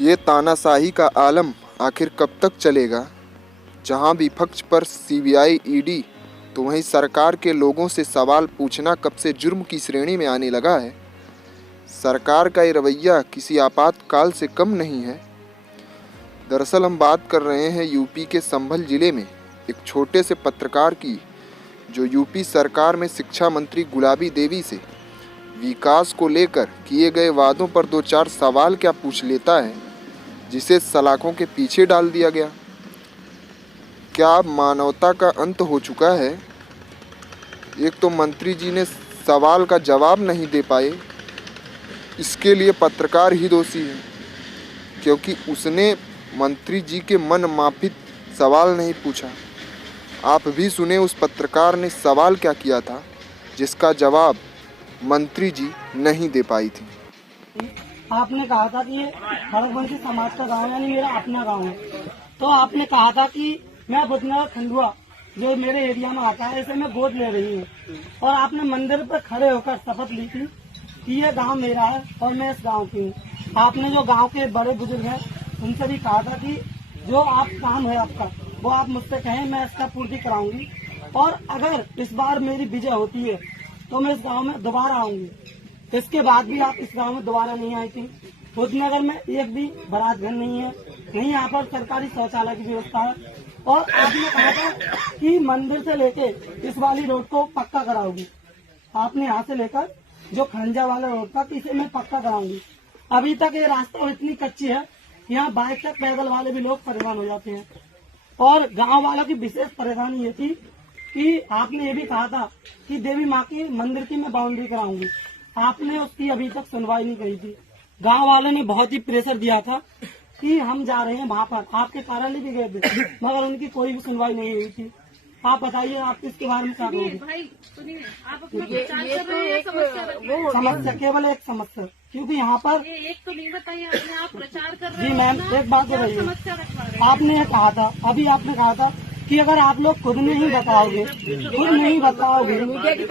ये तानाशाही का आलम आखिर कब तक चलेगा? जहां विपक्ष पर सीबीआई, ईडी, तो वहीं सरकार के लोगों से सवाल पूछना कब से जुर्म की श्रेणी में आने लगा है। सरकार का ये रवैया किसी आपातकाल से कम नहीं है। दरअसल हम बात कर रहे हैं यूपी के संभल जिले में एक छोटे से पत्रकार की, जो यूपी सरकार में शिक्षा मंत्री गुलाबी देवी से विकास को लेकर किए गए वादों पर दो चार सवाल क्या पूछ लेता है, जिसे सलाखों के पीछे डाल दिया गया। क्या अब मानवता का अंत हो चुका है? एक तो मंत्री जी ने सवाल का जवाब नहीं दे पाए, इसके लिए पत्रकार ही दोषी है, क्योंकि उसने मंत्री जी के मन माफिक सवाल नहीं पूछा। आप भी सुने उस पत्रकार ने सवाल क्या किया था, जिसका जवाब मंत्री जी नहीं दे पाई थी। आपने कहा था कि ये खड़गवंशी समाज का गांव यानी मेरा अपना गांव है, तो आपने कहा था कि मैं बुधनगर खंडुआ जो मेरे एरिया में आता है इसे मैं गोद ले रही हूँ, और आपने मंदिर पर खड़े होकर शपथ ली थी कि ये गांव मेरा है और मैं इस गांव की हूँ। आपने जो गांव के बड़े बुजुर्ग हैं उनसे भी कहा था कि जो आप काम है आपका वो आप मुझसे कहें, मैं इसका पूर्ति कराऊंगी, और अगर इस बार मेरी विजय होती है तो मैं इस गांव में दोबारा आऊंगी। इसके बाद भी आप इस गांव में दोबारा नहीं आई थी। बुधनगर में एक भी बारात घर नहीं है, नहीं यहाँ पर सरकारी शौचालय की व्यवस्था है, और आपने कहा था कि मंदिर से लेके इस वाली रोड को पक्का कराओगी। आपने यहाँ से लेकर जो खंजा वाला रोड था कि इसे मैं पक्का कराऊंगी। अभी तक ये रास्ता इतनी कच्ची है, यहाँ बाइक तक पैदल वाले भी लोग परेशान हो जाते हैं। और गांव वालों की विशेष परेशानी ये थी कि आपने ये भी कहा था कि देवी माँ की मंदिर की मैं बाउंड्री कराऊंगी। आपने उसकी अभी तक सुनवाई नहीं करी थी। गांव वालों ने बहुत ही प्रेशर दिया था कि हम जा रहे हैं वहाँ पर, आपके कार्यालय भी गए थे, मगर उनकी कोई भी सुनवाई नहीं हुई थी। आप बताइए, आप इसके बारे में क्या कहोगे? समस्या केवल एक समस्या, क्योंकि यहाँ पर एक तो नहीं बताइए, आपने आप प्रचार कर रहे जी मैम, एक बात बताइए, आपने ये कहा था, अभी आपने कहा था कि अगर आप लोग खुद नहीं बताओगे, मीडिया की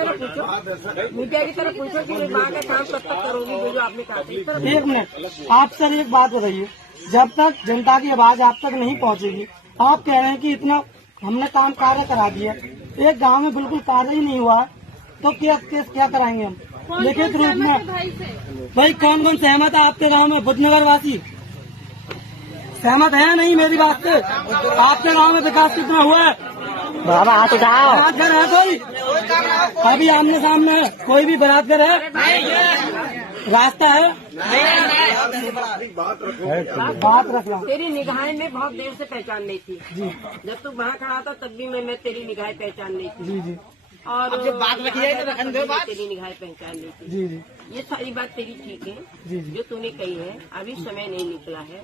तरफ पूछो कि माँ का काम कब तक करोगी, जो आपने कहा था। एक मिनट, आप सर एक बात बताइए, जब तक जनता की आवाज आप तक नहीं पहुंचेगी, आप कह रहे हैं कि इतना हमने काम कार्य करा दिया, एक गांव में बिल्कुल कार्य ही नहीं हुआ, तो क्या कराएंगे हम लिखित रूप में? भाई कौन कौन सहमत है आपके गांव में? बुधनगर वासी सहमत है नहीं मेरी बात से? आपके गांव में विकास कितना हुआ है? बाबा हाथ उठाओ। बरातघर है कोई? अभी आमने सामने है कोई भी बरातघर है? रास्ता है? बात रख लो। तेरी निगाहें में बहुत देर से पहचान नहीं थी जी। जब तू वहाँ खड़ा था तब भी मैं तेरी निगाहें पहचान नहीं थी जी जी। और अब जब बात रखी है तो तेरी निगाहें पहचान नहीं थी जी जी। ये सारी बात तेरी ठीक है जी जी। जो तूने कही है, अभी समय नहीं निकला है।